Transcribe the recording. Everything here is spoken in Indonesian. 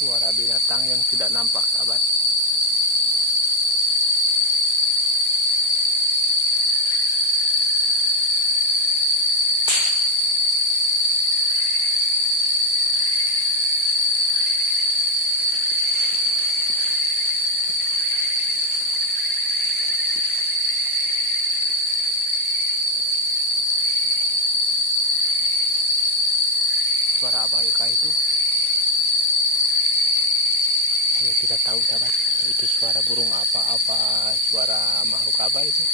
Suara binatang yang tidak nampak, sahabat. Suara apakah itu? Ya tidak tahu, sahabat. Itu suara burung apa suara makhluk apa itu?